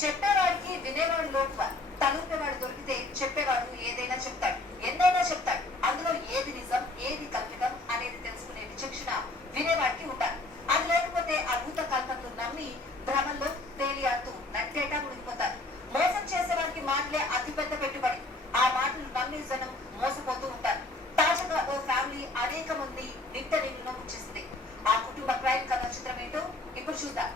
చెప్పేవాడికి వినేవాడు లోపల తలుపేవాడు దొరికితే చెప్పేవాడు ఏదైనా చెప్తాడు, ఎన్నైనా చెప్తాడు. అందులో ఏది నిజం ఏది కల్పితం అనేది తెలుసుకునే విచక్షణ వినేవాడికి ఉండాలి. అది లేకపోతే ఆ భూత కల్పనలు నమ్మి భ్రమంలో తేలియాడుతూ నట్టేటా మునిగిపోతారు. మోసం చేసేవారికి మాటలే అతిపెద్ద పెట్టుబడి. ఆ మాటలు నమ్మి జనం మోసపోతూ ఉంటారు. తాజాగా ఓ ఫ్యామిలీ అనేక మంది నిట్ట నీళ్ళలో ముంచేసింది. ఆ కుటుంబ క్రైమ్ కథ చిత్రం ఏంటో ఇప్పుడు చూద్దాం.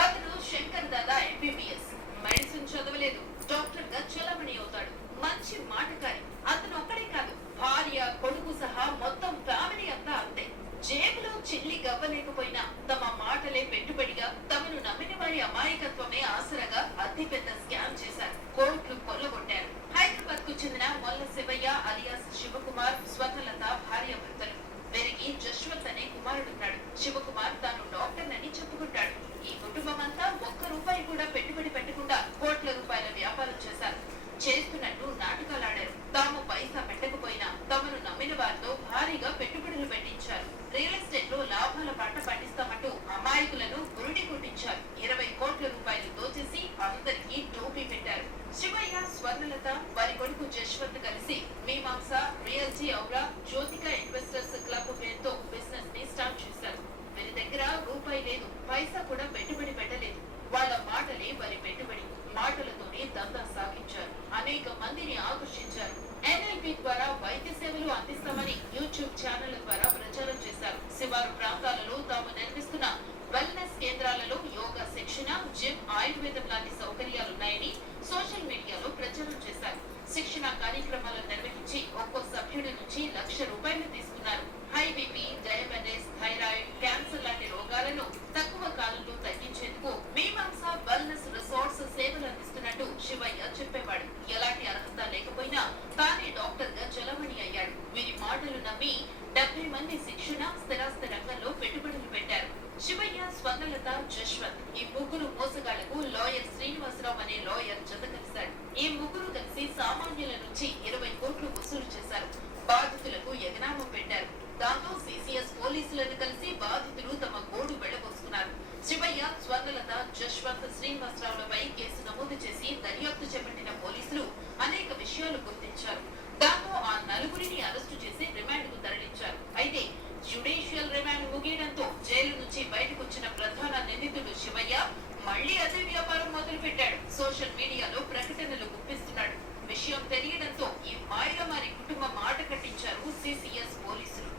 అతను శంకర్ దాదా ఎంబీబీఎస్, మెడిసిన్ చదవలేదు, డాక్టర్ గా చలామణి అవుతాడు. మంచి మాటకారి. అతను ఒక్కడే కాదు, భార్య కొడుకు సహా మొత్తం ఫ్యామిలీ అంతా అంతే. జేబులో చిల్లి గవ్వలేకపోయినా తమ మాటలే పెట్టుబడిగా, తమను నమ్మిన వారి అమాయకత్వమే ఆసరగా అతి పెద్ద స్కామ్ చేశారు. కోట్లు కొల్లగొట్టారు. హైదరాబాద్ కు చెందిన మొల్ల శివయ్య అలియాస్ శివకుమార్, స్వర్ణలత భార్యాభర్తలు. వీరికి జశ్వంత్ అనే కుమారుడున్నాడు. శివకుమార్ తాను డాక్టర్ అని చెప్పుకుంటాడు. ఈ కుటుంబం అంతా ఒక్క రూపాయి కూడా పెట్టుబడి పెట్టకుండా కోట్ల రూపాయల వ్యాపారం చేశారు. చేస్తున్నట్టు నాటకాలాడారు. తాము పైసా పెట్టకపోయినా తమను నమ్మిన వారితో భారీగా పెట్టుబడులు పెట్టించారు. రియల్ ఎస్టేట్ లో లాభాల పంట పండిస్తామంటూ అమాయకులను గురుడి కొట్టించారు. 20 కోట్ల రూపాయలు దోచేసి అందరికీ టోపీ పెట్టారు. శివయ్య, స్వర్ణలత, వారి కొడుకు జశ్వంత్ కలిసి మీమాంస రియల్టీ ఔరా జ్యోతిక ఇన్వెస్టర్స్ క్లబ్ పేరుతో బిజినెస్ ని స్టార్ట్ చేశారు. వీరి దగ్గర రూపాయి లేదు, పైసా కూడా పెట్టుబడి పెట్టలేదు. వాళ్ళ మాటలే వారి పెట్టుబడి. మాటలతోనే దందా సాగించారు. అనేక మందిని ఆకర్షించారు. ఎన్ఎల్పి ద్వారా వైద్య సేవలు అందిస్తామని యూట్యూబ్ ఛానళ్ల ద్వారా ప్రచారం చేశారు. శివారు ప్రాంతాలలో తాము నిర్మిస్తున్న వెల్నెస్ కేంద్రాలలో యోగా శిక్షణ, జిమ్, ఆయుర్వేదం లాంటి సౌకర్యాలున్నాయని సోషల్ మీడియాలో ప్రచారం చేశారు. శిక్షణ కార్యక్రమాలు నిర్వహించి ఒక్కో సభ్యుడి నుంచి ₹1,00,000 తీసుకున్నారు. High BP, diabetes, thyroid, cancer లాంటి రోగాలను తక్కువ కాలంలో తగ్గించేందుకు మీమాంస వెల్నెస్ రిసార్ట్స్ సేవలు అందిస్తున్నట్టు శివయ్య చెప్పేవాడు. ఎలాంటి అర్హత లేకపోయినా తానే డాక్టర్ గా చలామణి అయ్యాడు. వీరి మాటలు నమ్మి 70 మంది శిక్షణ, స్థిరాస్తి రంగంలో పెట్టుబడులు పెట్టారు. శివయ్య, స్వర్ణలత, జశ్వంత్ ఈ ముగ్గురు మోసగాళ్లకు లాయర్ శ్రీనివాసరావు అనే లాయర్ జత కలిశాడు. ఈ ముగ్గురు కలిసి సామాన్యుల నుంచి 20 కోట్లు వసూలు చేశారు. బాధితులకు ఎగనామం పెట్టారు. దాంతో సిసిఎస్ పోలీసులను కలిసి బాధితులు తమ గోడు వెళ్లబోసుకున్నారు. శివయ్య, స్వర్ణలత, జశ్వంత్, శ్రీనివాసరావులపై కేసు నమోదు చేసి దర్యాప్తు చేపట్టిన పోలీసులు అనేక విషయాలు గుర్తించారు. దాంతో ఆ నలుగురిని అరెస్టు చేసి రిమాండ్ కు తరలించారు. అయితే జ్యుడిషియల్ రిమాండ్ ముగియడంతో జైలు నుంచి బయటకు వచ్చిన ప్రధాన నిందితుడు శివయ్య మళ్లీ అదే వ్యాపారం మొదలు పెట్టాడు. సోషల్ మీడియాలో ప్రకటనలు గుప్పిస్తున్నాడు. విషయం తెలియడంతో ఈ మాయలమారి కుటుంబం మాట కట్టించారు సిసిఎస్ పోలీసులు.